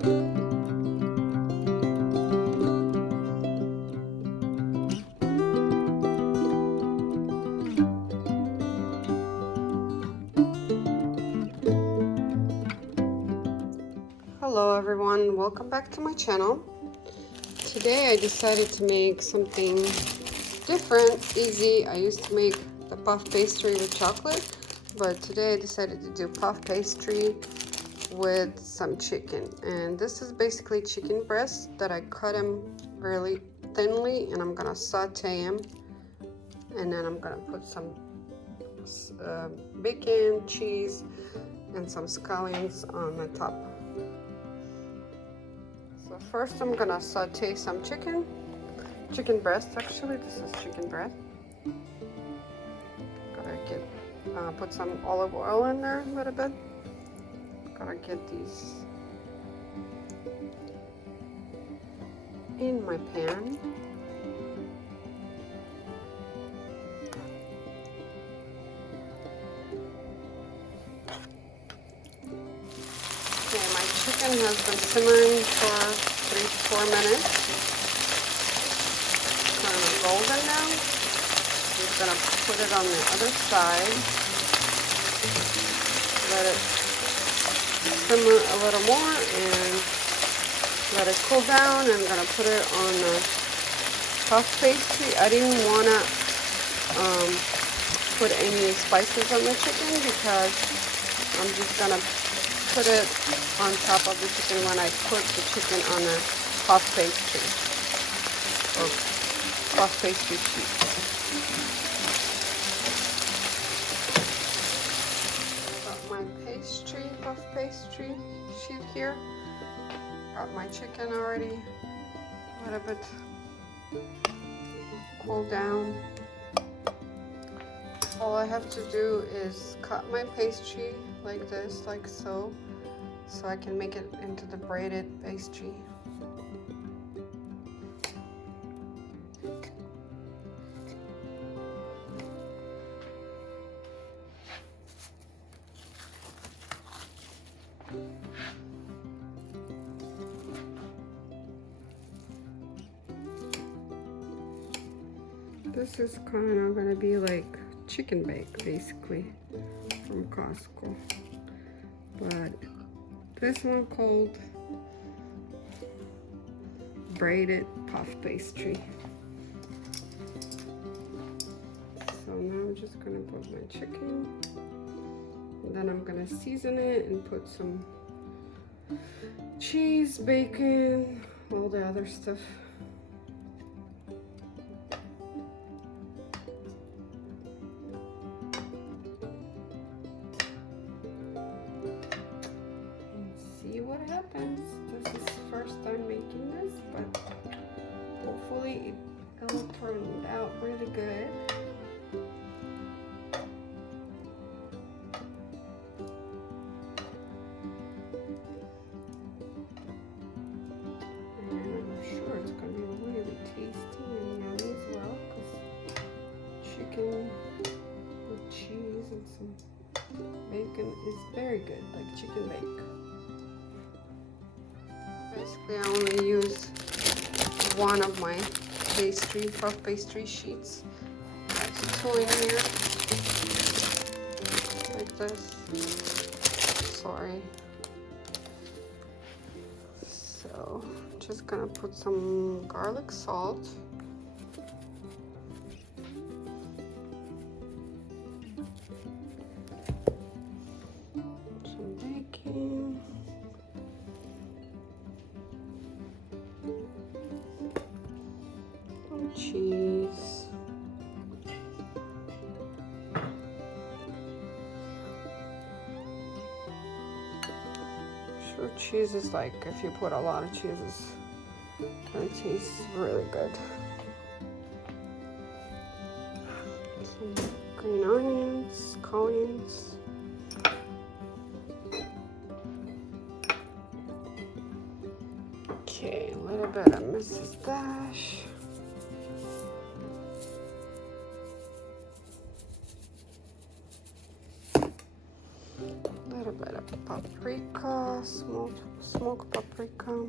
Hello everyone, welcome back to my channel. Today I decided to make something different, easy. I used to make the puff pastry with chocolate, but today I decided to do puff pastry with some chicken. And this is basically chicken breasts that I cut them really thinly, and I'm gonna saute them, and then I'm gonna put some bacon, cheese, and some scallions on the top. So first I'm gonna saute some chicken breast. Actually, this is chicken breast. Gotta get put some olive oil in there a little bit. Gotta get these in my pan. Okay, my chicken has been simmering for 3 to 4 minutes. Kind of golden now. I'm gonna put it on the other side. Let it simmer a little more and let it cool down. I'm gonna put it on the puff pastry. I didn't wanna put any spices on the chicken because I'm just gonna put it on top of the chicken when I put the chicken on the puff pastry or puff pastry sheet. Got my puff pastry sheet here. Got my chicken already a little bit cooled down. All I have to do is cut my pastry like this, like so I can make it into the braided pastry. This is kind of gonna be like chicken bake basically from Costco, but this one called braided puff pastry. So now I'm just gonna put my chicken, and then I'm gonna season it and put some cheese, bacon, all the other stuff. What happens. This is the first time making this, but hopefully it'll turn out really good. And I'm sure it's gonna be really tasty and yummy as well, because chicken with cheese and some bacon is very good, like chicken bake. Basically, I only use one of my puff pastry sheets. There's 2 in here, like this. Sorry. So, just gonna put some garlic salt. Some bacon. Cheese. Sure, cheese is like, if you put a lot of cheese, it's gonna taste really good. Some green onions, scallions. Okay, a little bit of Mrs. Dash. A little bit of paprika, smoked paprika.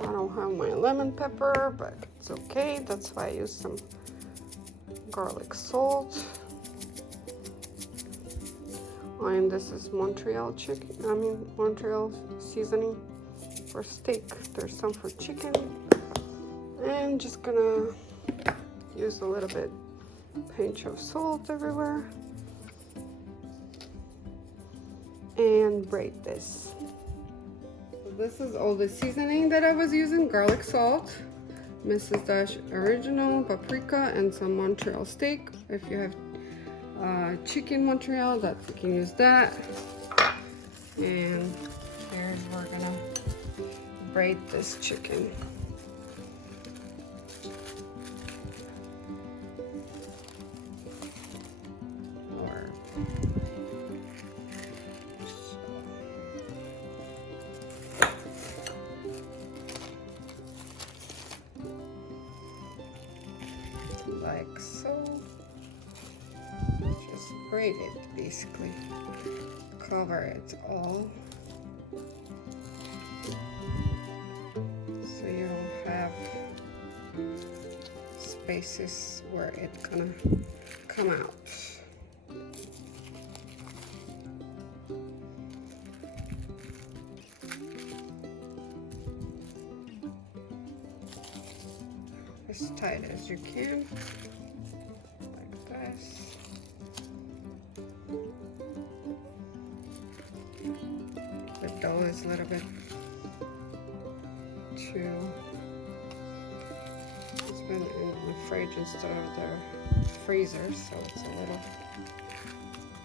I don't have my lemon pepper, but it's okay. That's why I use some garlic salt. And this is Montreal seasoning for steak. There's some for chicken. And just gonna use a little bit, pinch of salt everywhere. And braid this. So this is all the seasoning that I was using: garlic salt, Mrs. Dash original, paprika, and some Montreal steak. If you have chicken Montreal, that you can use that. And here's we're gonna braid this chicken. Like so. Just braid it, basically. Cover it all. So you don't have spaces where it's gonna come out. As tight as you can, like this. The dough is a little bit too, it's been in the fridge instead of the freezer, so it's a little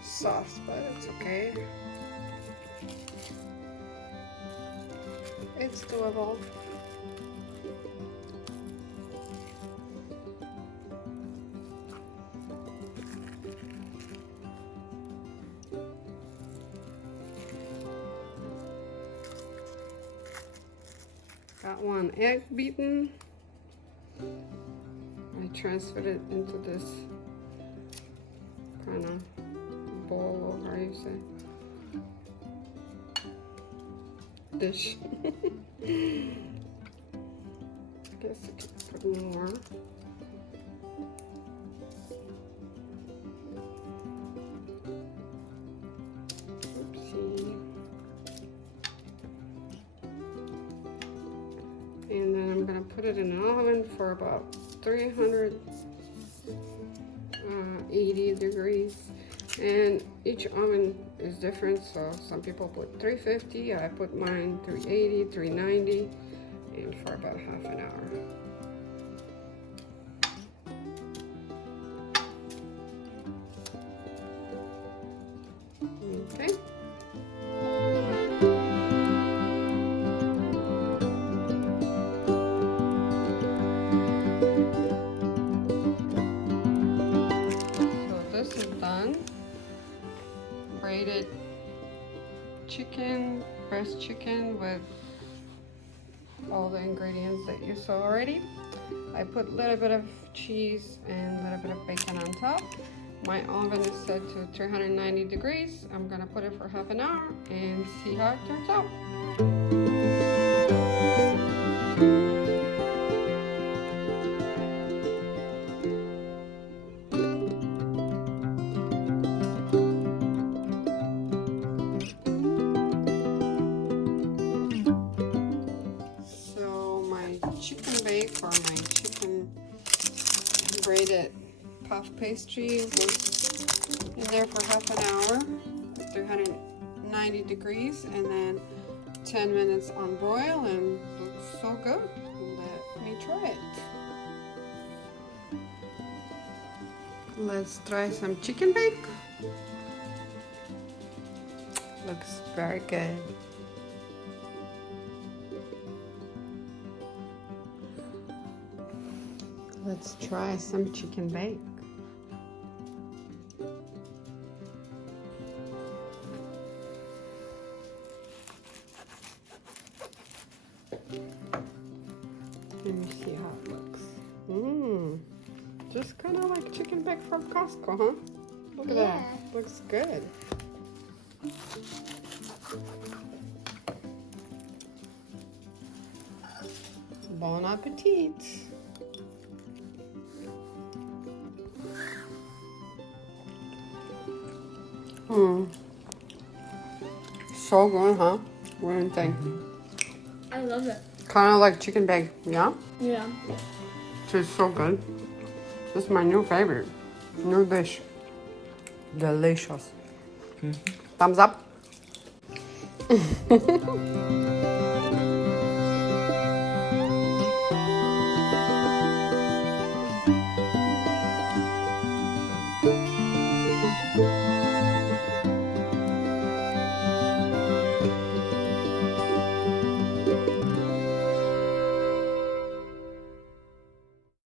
soft, but it's okay. It's doable. Got one egg beaten. I transferred it into this kind of bowl, or how you say, dish. I guess I could put more. Oopsie. And then I'm gonna put it in an oven for about 380 degrees. And each oven is different, so some people put 350. I put mine 380, 390, and for about half an hour. Okay. Braided chicken, breast chicken with all the ingredients that you saw already. I put a little bit of cheese and a little bit of bacon on top. My oven is set to 390 degrees. I'm gonna put it for half an hour and see how it turns out. Chicken bake, or my chicken braided puff pastry, was in there for half an hour at 390 degrees, and then 10 minutes on broil, and looks so good. Let me try it. Let's try some chicken bake. Looks very good. Let's try some chicken bake. Let me see how it looks. Just kind of like chicken back from Costco, huh? Look at that. Looks good. Bon appetit. So good, huh? What do you think? I love it. Kind of like chicken bake, yeah? Yeah. Tastes so good. This is my new favorite. New dish. Delicious. Thumbs up.